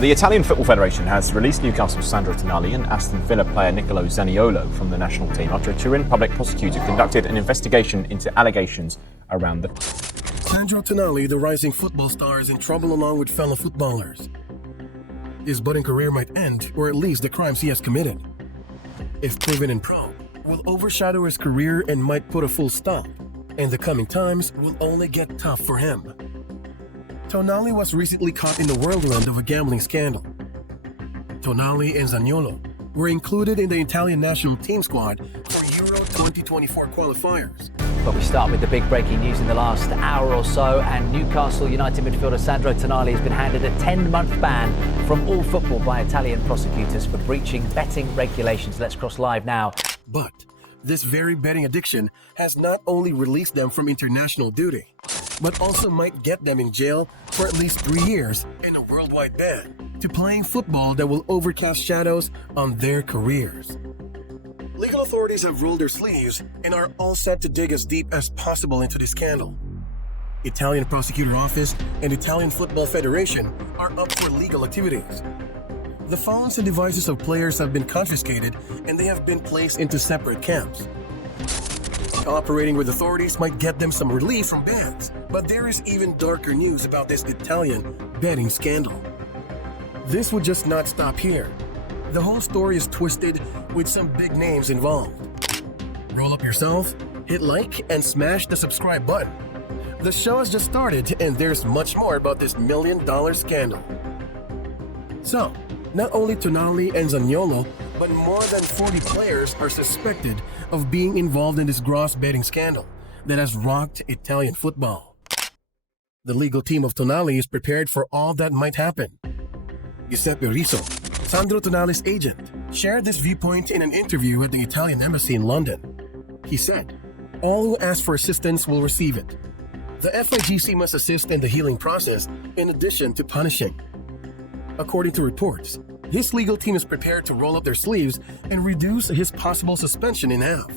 The Italian Football Federation has released Newcastle's Sandro Tonali and Aston Villa player Nicolo Zaniolo from the national team after a Turin public prosecutor conducted an investigation into allegations around the... Sandro Tonali, the rising football star, is in trouble along with fellow footballers. His budding career might end, or at least the crimes he has committed, if proven in probe, will overshadow his career and might put a full stop, and the coming times will only get tough for him. Tonali was recently caught in the whirlwind of a gambling scandal. Tonali and Zaniolo were included in the Italian national team squad for Euro 2024 qualifiers. But we start with the big breaking news in the last hour or so, and Newcastle United midfielder Sandro Tonali has been handed a 10-month ban from all football by Italian prosecutors for breaching betting regulations. Let's cross live now. But this very betting addiction has not only released them from international duty, but also might get them in jail for at least 3 years and a worldwide ban to playing football that will overcast shadows on their careers. Legal authorities have rolled their sleeves and are all set to dig as deep as possible into this scandal. Italian Prosecutor Office and Italian Football Federation are up for legal activities. The phones and devices of players have been confiscated and they have been placed into separate camps. Cooperating with authorities might get them some relief from bans, but there is even darker news about this Italian betting scandal. This would just not stop here. The whole story is twisted with some big names involved. Roll up yourself, hit like, and smash the subscribe button. The show has just started and there's much more about this $1 million scandal. So, not only Tonali and Zaniolo, but more than 40 players are suspected of being involved in this gross betting scandal that has rocked Italian football. The legal team of Tonali is prepared for all that might happen. Giuseppe Rizzo, Sandro Tonali's agent, shared this viewpoint in an interview at the Italian embassy in London. He said, "All who ask for assistance will receive it. The FIGC must assist in the healing process in addition to punishing." According to reports, his legal team is prepared to roll up their sleeves and reduce his possible suspension in half.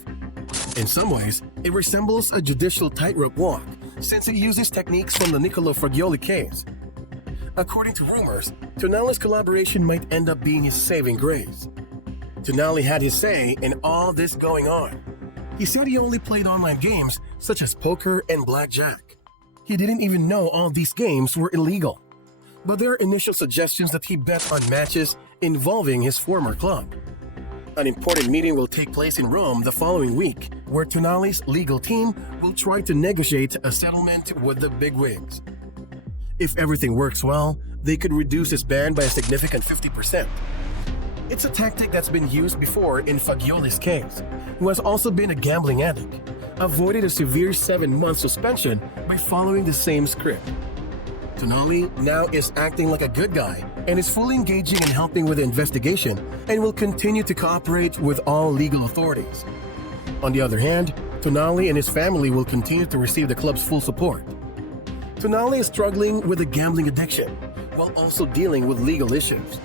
In some ways, it resembles a judicial tightrope walk since it uses techniques from the Nicolo Fagioli case. According to rumors, Tonali's collaboration might end up being his saving grace. Tonali had his say in all this going on. He said he only played online games such as poker and blackjack. He didn't even know all these games were illegal. But there are initial suggestions that he bet on matches involving his former club. An important meeting will take place in Rome the following week, where Tonali's legal team will try to negotiate a settlement with the bigwigs. If everything works well, they could reduce his ban by a significant 50%. It's a tactic that's been used before in Fagioli's case, who has also been a gambling addict, avoided a severe 7-month suspension by following the same script. Tonali now is acting like a good guy and is fully engaging in helping with the investigation and will continue to cooperate with all legal authorities. On the other hand, Tonali and his family will continue to receive the club's full support. Tonali is struggling with a gambling addiction while also dealing with legal issues.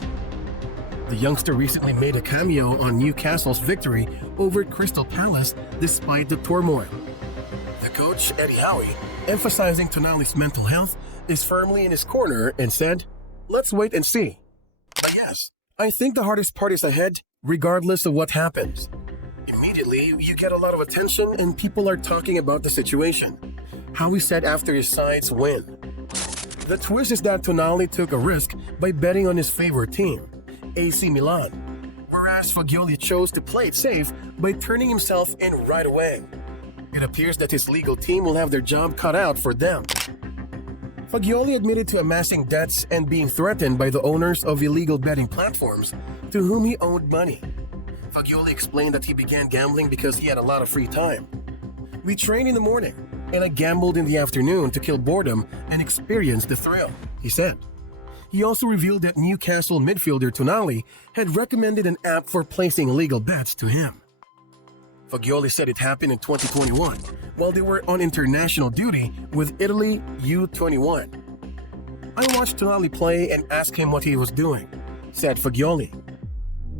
The youngster recently made a cameo on Newcastle's victory over Crystal Palace despite the turmoil. The coach, Eddie Howe, emphasizing Tonali's mental health, is firmly in his corner and said, "Let's wait and see." But yes, I think the hardest part is ahead, regardless of what happens. Immediately, you get a lot of attention and people are talking about the situation. Howe said after his side's win. The twist is that Tonali took a risk by betting on his favorite team, AC Milan, whereas Fagioli chose to play it safe by turning himself in right away. It appears that his legal team will have their job cut out for them. Fagioli admitted to amassing debts and being threatened by the owners of illegal betting platforms to whom he owed money. Fagioli explained that he began gambling because he had a lot of free time. "We trained in the morning, and I gambled in the afternoon to kill boredom and experience the thrill," he said. He also revealed that Newcastle midfielder Tonali had recommended an app for placing illegal bets to him. Fagioli said it happened in 2021, while they were on international duty with Italy U21. "I watched Tonali play and asked him what he was doing," said Fagioli.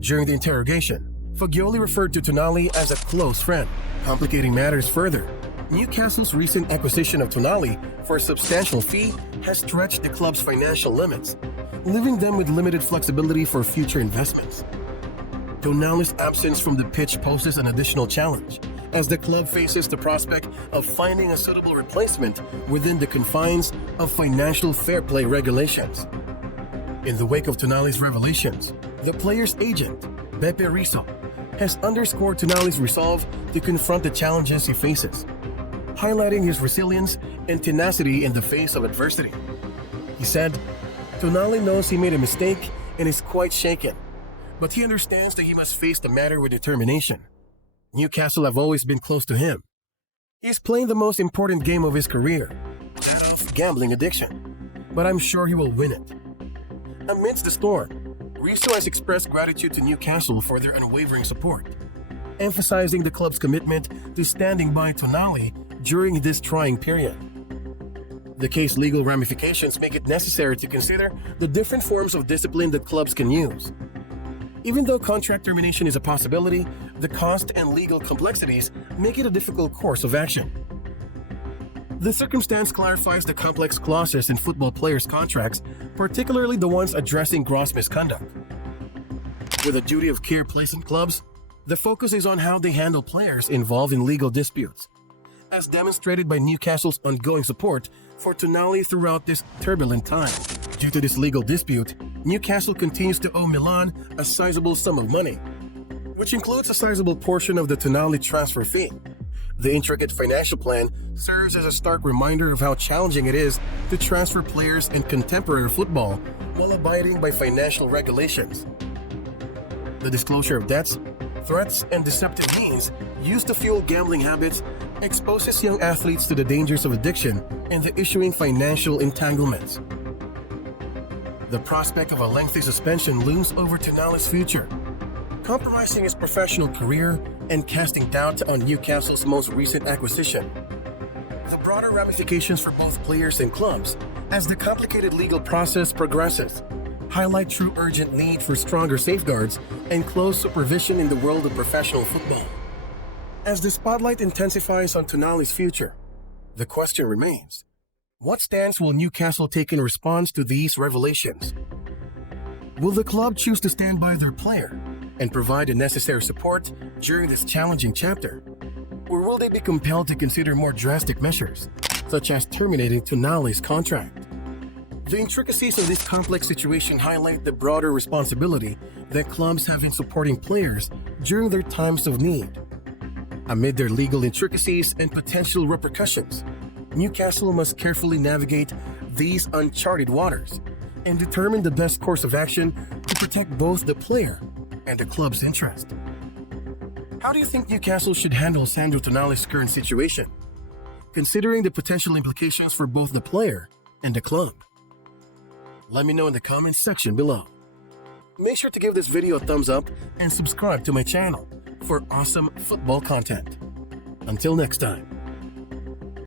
During the interrogation, Fagioli referred to Tonali as a close friend. Complicating matters further, Newcastle's recent acquisition of Tonali for a substantial fee has stretched the club's financial limits, leaving them with limited flexibility for future investments. Tonali's absence from the pitch poses an additional challenge, as the club faces the prospect of finding a suitable replacement within the confines of financial fair play regulations. In the wake of Tonali's revelations, the player's agent, Beppe Rizzo, has underscored Tonali's resolve to confront the challenges he faces, highlighting his resilience and tenacity in the face of adversity. He said, "Tonali knows he made a mistake and is quite shaken, but he understands that he must face the matter with determination. Newcastle have always been close to him. He is playing the most important game of his career, that of gambling addiction, but I'm sure he will win it." Amidst the storm, Rizzo has expressed gratitude to Newcastle for their unwavering support, emphasizing the club's commitment to standing by Tonali during this trying period. The case's legal ramifications make it necessary to consider the different forms of discipline that clubs can use. Even though contract termination is a possibility, the cost and legal complexities make it a difficult course of action. The circumstance clarifies the complex clauses in football players' contracts, particularly the ones addressing gross misconduct. With a duty of care placed in clubs, the focus is on how they handle players involved in legal disputes, as demonstrated by Newcastle's ongoing support for Tonali throughout this turbulent time. Due to this legal dispute, Newcastle continues to owe Milan a sizable sum of money, which includes a sizable portion of the Tonali transfer fee. The intricate financial plan serves as a stark reminder of how challenging it is to transfer players in contemporary football while abiding by financial regulations. The disclosure of debts, threats, and deceptive means used to fuel gambling habits exposes young athletes to the dangers of addiction and the issuing financial entanglements. The prospect of a lengthy suspension looms over Tonali's future, compromising his professional career and casting doubt on Newcastle's most recent acquisition. The broader ramifications for both players and clubs, as the complicated legal process progresses, highlight true urgent need for stronger safeguards and close supervision in the world of professional football. As the spotlight intensifies on Tonali's future, the question remains, what stance will Newcastle take in response to these revelations? Will the club choose to stand by their player and provide the necessary support during this challenging chapter? Or will they be compelled to consider more drastic measures, such as terminating Tonali's contract? The intricacies of this complex situation highlight the broader responsibility that clubs have in supporting players during their times of need. Amid their legal intricacies and potential repercussions, Newcastle must carefully navigate these uncharted waters and determine the best course of action to protect both the player and the club's interest. How do you think Newcastle should handle Sandro Tonali's current situation, considering the potential implications for both the player and the club? Let me know in the comments section below. Make sure to give this video a thumbs up and subscribe to my channel for awesome football content. Until next time.